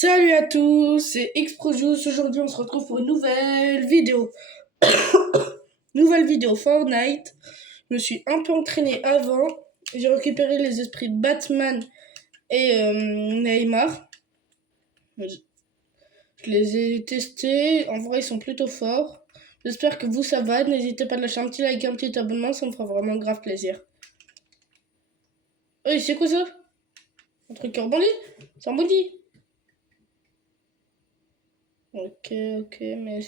Salut à tous, c'est Xprojus. Aujourd'hui, on se retrouve pour une nouvelle vidéo. Nouvelle vidéo Fortnite. Je me suis un peu entraîné avant. J'ai récupéré les esprits Batman et Neymar. Je les ai testés. En vrai, ils sont plutôt forts. J'espère que vous, ça va. N'hésitez pas à lâcher un petit like, un petit abonnement. Ça me fera vraiment grave plaisir. Hey, c'est quoi ça? Un truc qui rebondit? Ça rebondit. Ok, mais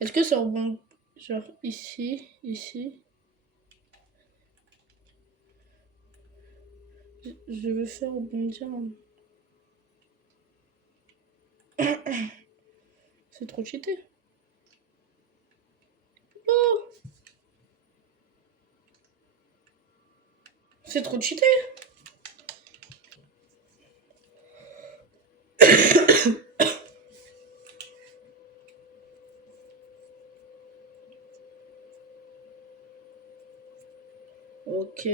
est-ce que ça rebondit? Genre ici, ici. Je vais faire rebondir. C'est trop cheaté. Oh, c'est trop cheaté. Ok.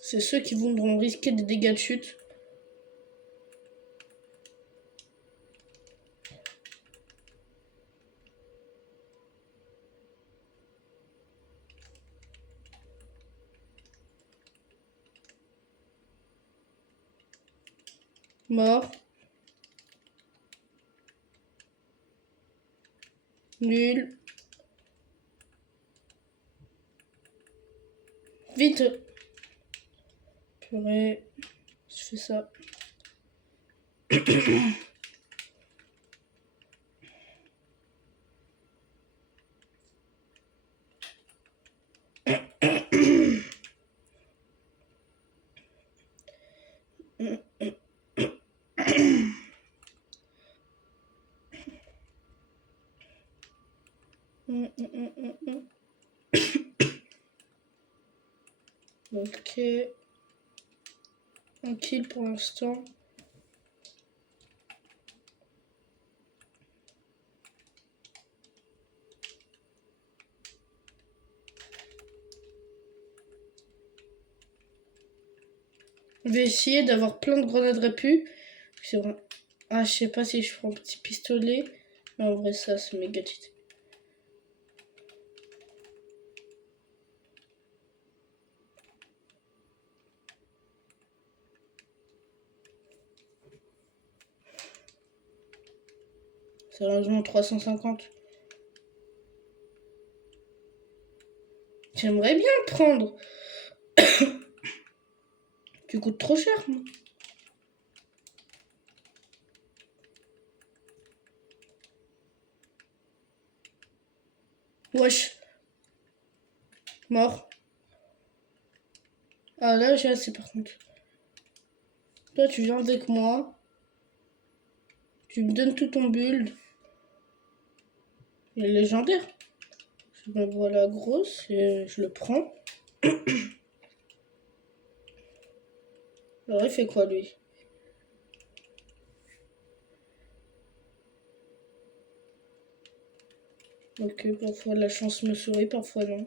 C'est ceux qui voudront risquer des dégâts de chute. Mort. Nul. Vite. Purée. Je fais ça. Ok. Un kill pour l'instant. Je vais essayer d'avoir plein de grenades répu. C'est vrai. Ah, je sais pas si je prends un petit pistolet. Mais en vrai, ça, c'est méga cheaté. Sérieusement, 350. J'aimerais bien le prendre. Tu coûtes trop cher, moi. Wesh. Mort. Ah là, j'ai assez par contre. Toi, tu viens avec moi. Tu me donnes tout ton build. Il est légendaire. Je me vois la grosse et je le prends. Alors, il fait quoi, lui? Ok, parfois la chance me sourit, parfois non.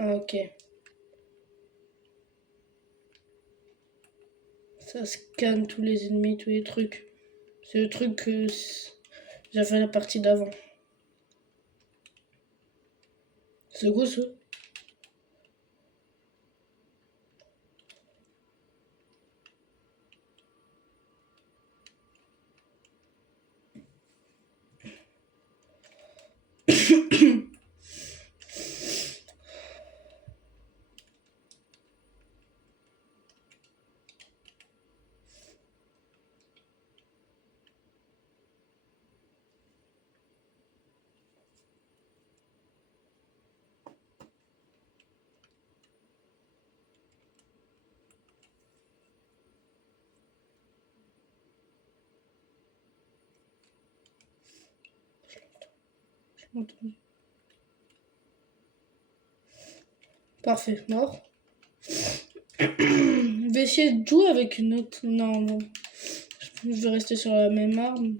Ah, ok. Ça scanne tous les ennemis, tous les trucs. C'est le truc que j'avais la partie d'avant. C'est quoi ça? Je l'ai entendu. Parfait, mort. Je vais essayer de jouer avec une autre. Non, non. Je vais rester sur la même arme.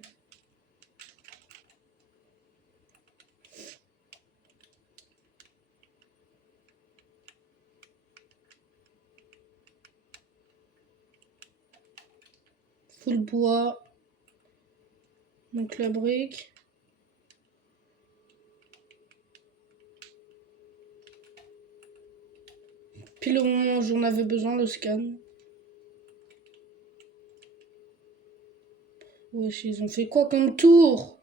Full bois. Donc la brique. Pile au moment où j'en avais besoin, le scan. Wesh, ils ont fait quoi comme tour?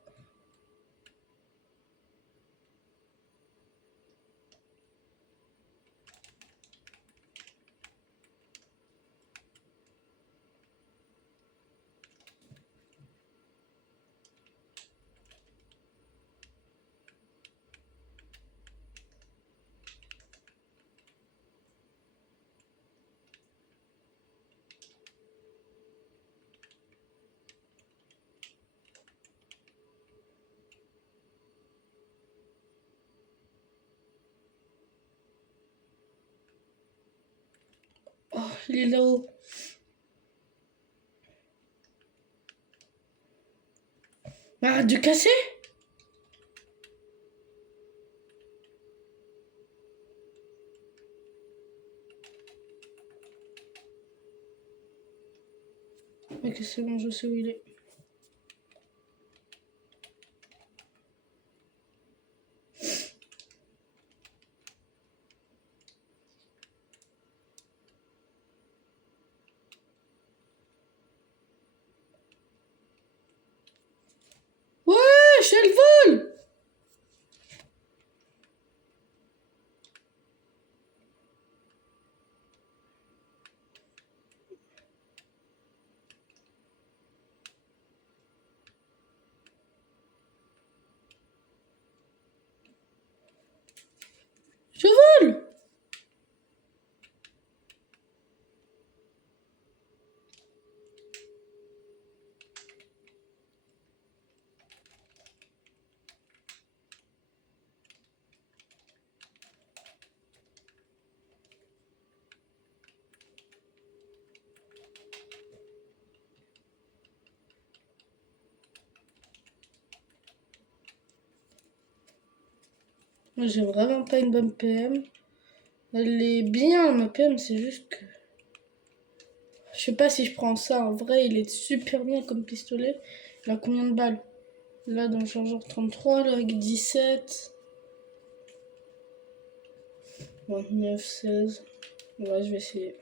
Oh, il est là-haut. Arrête de casser! Ok, c'est bon, je sais où il est. Wesh, elle vole! Je vole! Moi, j'ai vraiment pas une bonne PM. Elle est bien, ma PM, c'est juste que... Je sais pas si je prends ça. En vrai, il est super bien comme pistolet. Il a combien de balles? Là, dans le chargeur 33, là, avec 17. 29, 16. Ouais, je vais essayer.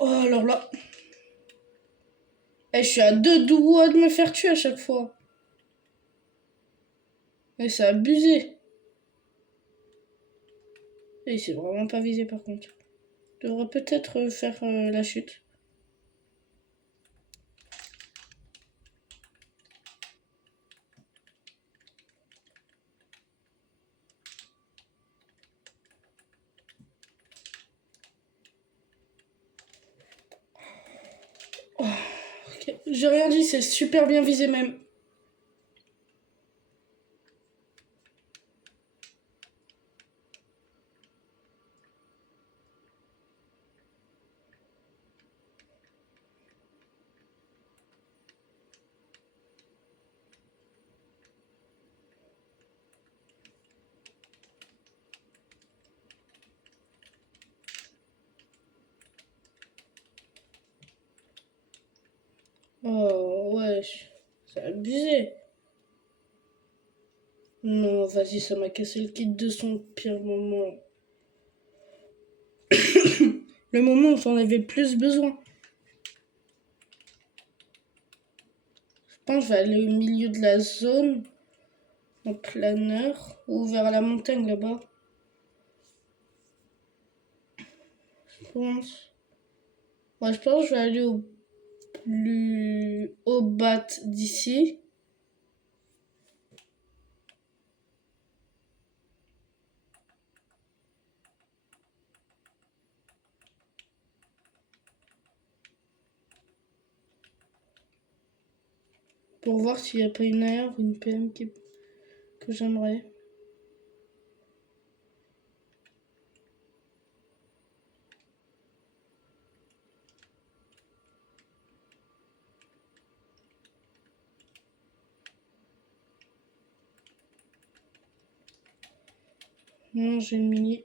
Oh, alors là. Eh, je suis à 2 doigts de me faire tuer à chaque fois. Et c'est abusé. Et c'est vraiment pas visé par contre. Je devrais peut-être faire la chute. Oh, ok. J'ai rien dit, c'est super bien visé même. Oh, wesh. C'est abusé. Non, vas-y, ça m'a cassé le kit de son pire moment. Le moment où j'en avais plus besoin. Je pense que je vais aller au milieu de la zone. En planeur. Ou vers la montagne là-bas. Je pense. Ouais, je pense que je vais aller au plus haut bat d'ici. Pour voir s'il n'y a pas une AR ou une PM que j'aimerais. Non, j'ai une mini.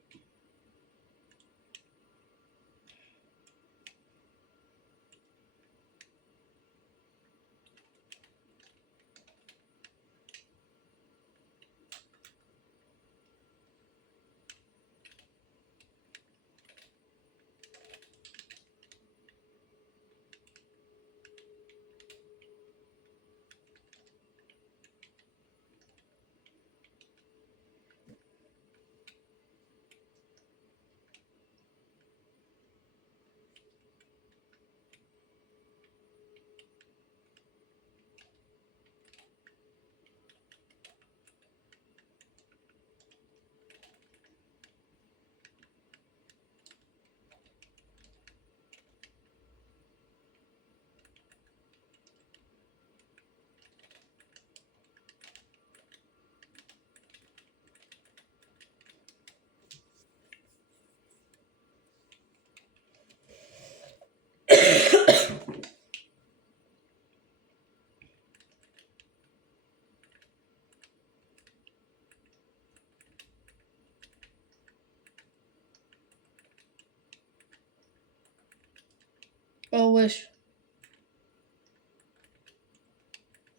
Oh wesh.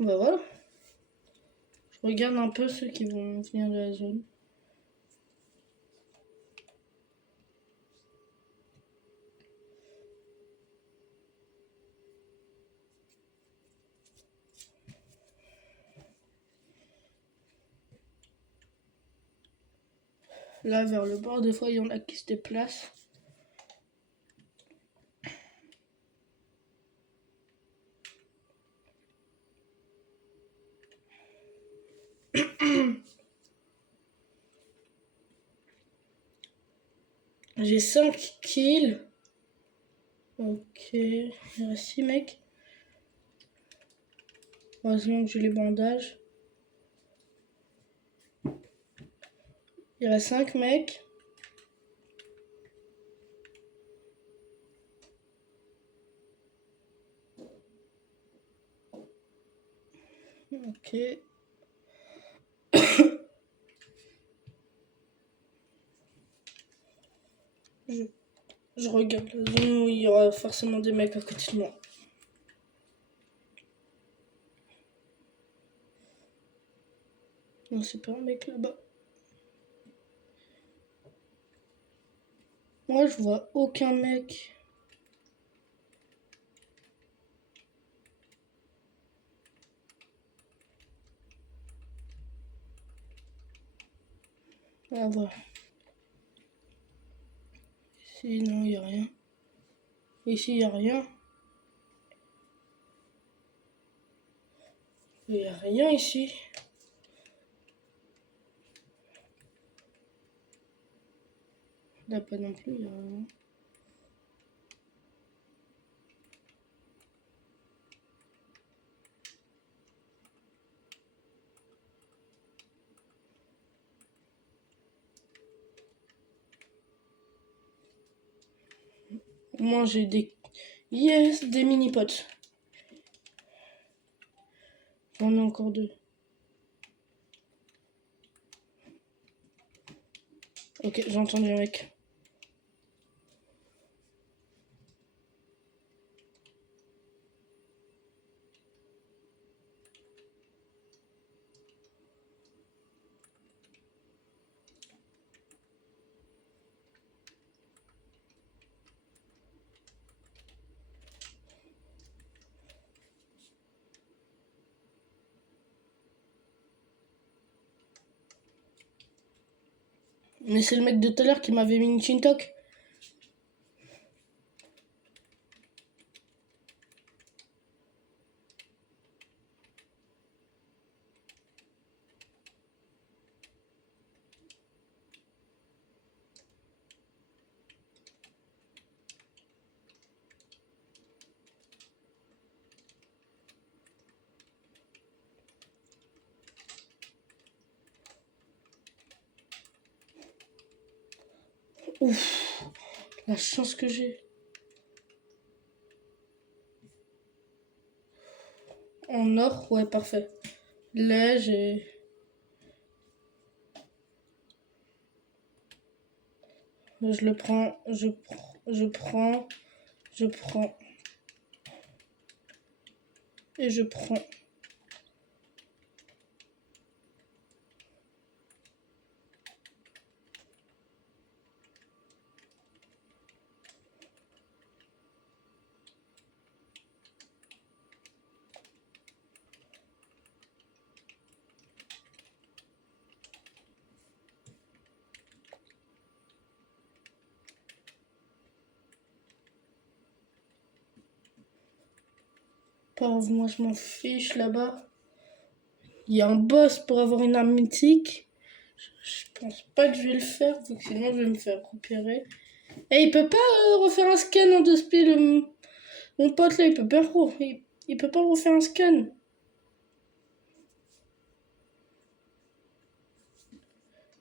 Bah voilà. Je regarde un peu ceux qui vont venir de la zone. Là, vers le bord, des fois, il y en a qui se déplacent. J'ai 5 kills. Ok, il reste 6 mecs. Heureusement que j'ai les bandages. Il reste 5 mecs. Ok. Je regarde la zone où il y aura forcément des mecs à côté de moi. Non, c'est pas un mec là-bas. Moi, je vois aucun mec. Ah, voilà. Ici, non, il n'y a rien. Ici, il n'y a rien. Il n'y a rien ici. Là, pas non plus, il n'y a rien. Moi, j'ai des... Yes, des mini-potes. J'en ai encore 2. Ok, j'ai entendu un mec. Mais c'est le mec de tout à l'heure qui m'avait mis une chintok. Ouf, la chance que j'ai. En or, ouais, parfait. Là, j'ai... Je le prends, je prends, et je prends. Pauvre, moi je m'en fiche là-bas. Il y a un boss pour avoir une arme mythique. Je pense pas que je vais le faire, vu que sinon je vais me faire repérer. Et il peut pas refaire un scan en 2 speed. Mon pote là, il peut pas, il peut pas refaire un scan.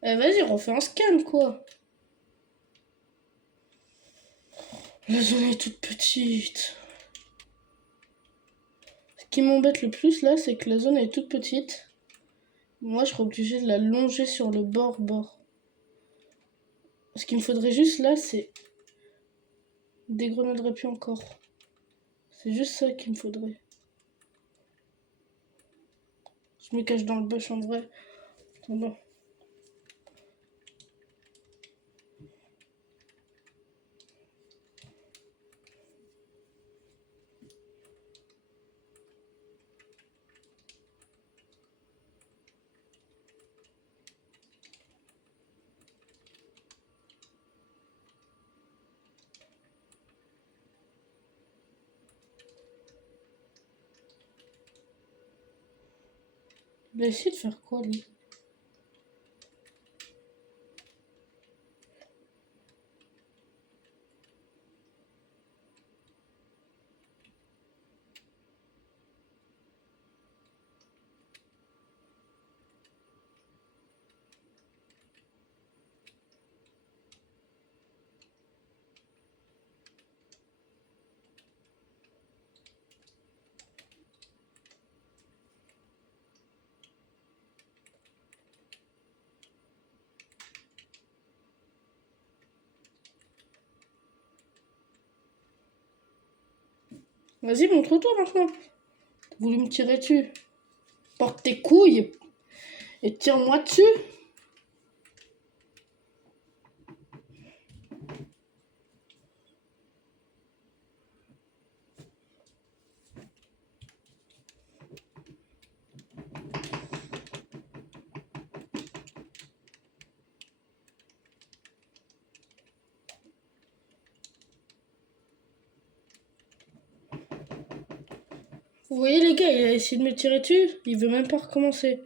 Vas-y, refais un scan quoi. La zone est toute petite. Ce qui m'embête le plus là, c'est que la zone est toute petite. Moi, je serais obligée de la longer sur le bord. Ce qu'il me faudrait juste là, c'est des grenades répus encore. C'est juste ça qu'il me faudrait. Je me cache dans le bush en vrai. Attends. Il va essayer de faire quoi lui? Vas-y, montre-toi maintenant. T'as voulu me tirer dessus. Porte tes couilles et tire-moi dessus. Vous voyez les gars, il a essayé de me tirer dessus. Il veut même pas recommencer.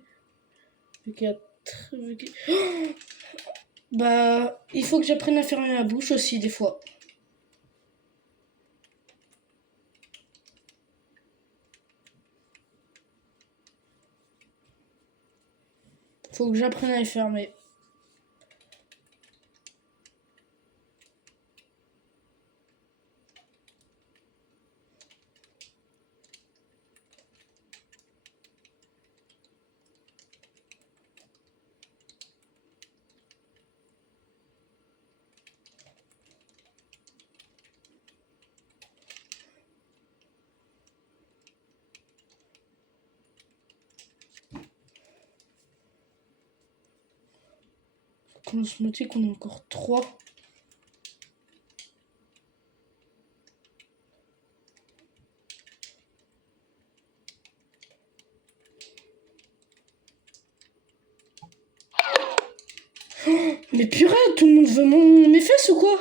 Bah, il faut que j'apprenne à fermer ma bouche aussi des fois. Faut que j'apprenne à les fermer. Qu'on se motive qu'on a encore 3. Mais purée, tout le monde veut mes fesses ou quoi?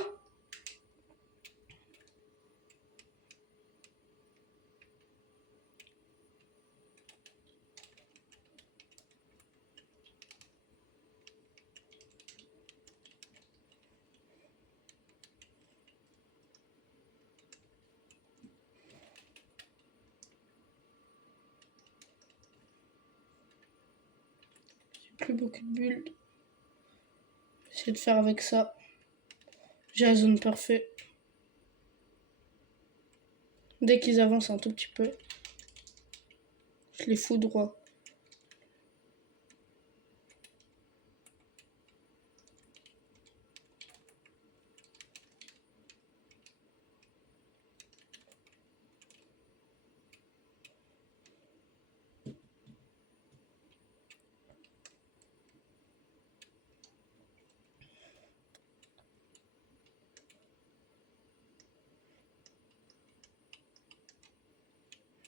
J'ai plus beaucoup de bulles. J'essaie de faire avec ça. J'ai la zone parfaite. Dès qu'ils avancent un tout petit peu, je les fous droit.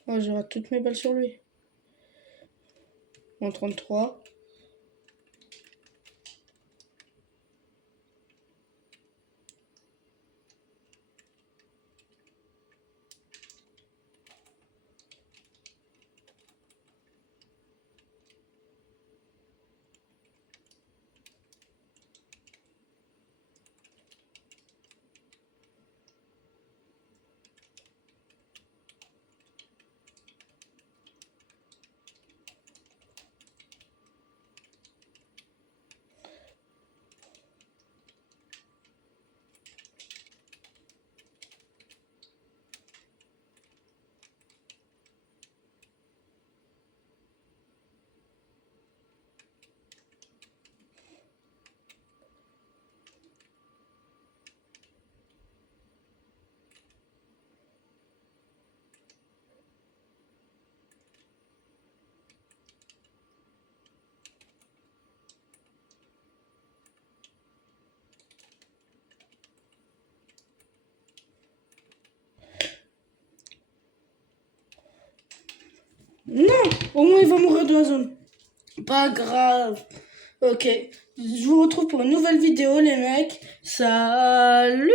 Oh, j'aurai toutes mes balles sur lui. Moins 33. Non, au moins il va mourir de la zone. Pas grave. Ok, je vous retrouve pour une nouvelle vidéo les mecs. Salut!